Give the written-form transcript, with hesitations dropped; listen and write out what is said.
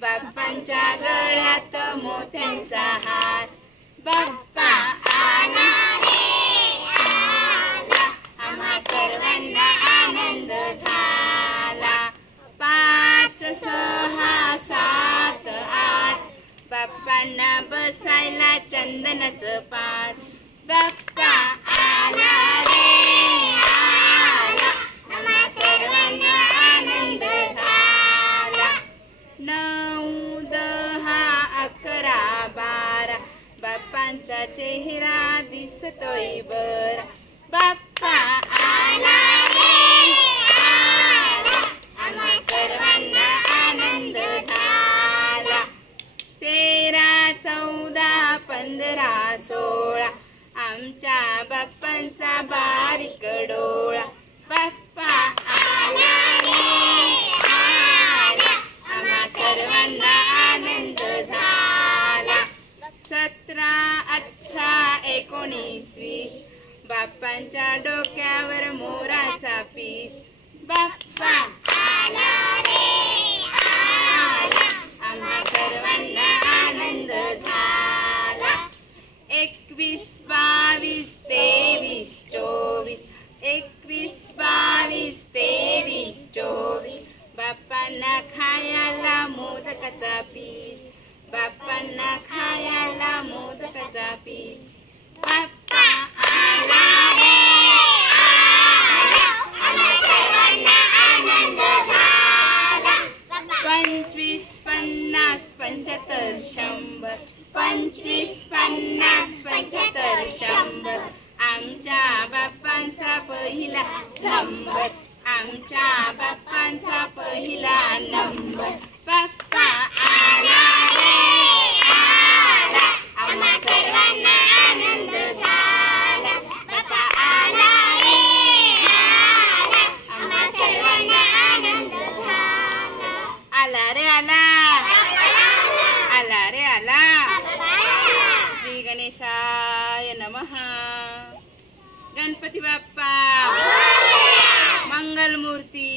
बाप्पांच्या गळ्यात मोत्यांचा हार, बाप्पा आला रे आला, आम्हा सर्वांना आनंद झाला। 5 6 7 8 बाप्पांना बसायला चंदनाचं पाट, बाप्पा आला रे आला, आम्हा सर्वांना आनंद झाला। 9 10 11 12 बाप्पांचा चेहरा दिसतोय बरा, बाप्पा आला रे आला, आम्हा सर्वांना आनंद झाला। 13 14 15 16 आमच्या बाप्पांचा बारीक डोळा, बाप्पा आला रे आला, आम्हा सर्वांना आनंद झाला। 17 18 19 20 बाप्पांच्या डोक्यावर मोराचा पीस, बाप्पा आला रे आला, आम्हा सर्वांना आनंद झाला। 21 22 23 24 21 22 23 24 बाप्पांना खायला मोदकाचा पीस, बाप्पांना खायला मोदकाचा पीस, बाप्पा आला रे आला, आम्हा सर्वांना आनंद झाला। 25 50 75 100 25 50 75 100 आमच्या बाप्पांचा पहिला नंबर, आमच्या बाप्पांचा पहिला नंबर, बाप्पा आला रे आला, आम्हा सर्वांना आनंद झाला। बाप्पा आला रे आला, आम्हा सर्वांना आनंद झाला। आला रे आला, आला रे आला। श्री गणेशाय नमः। गणपती बाप्पा मंगल मूर्ती।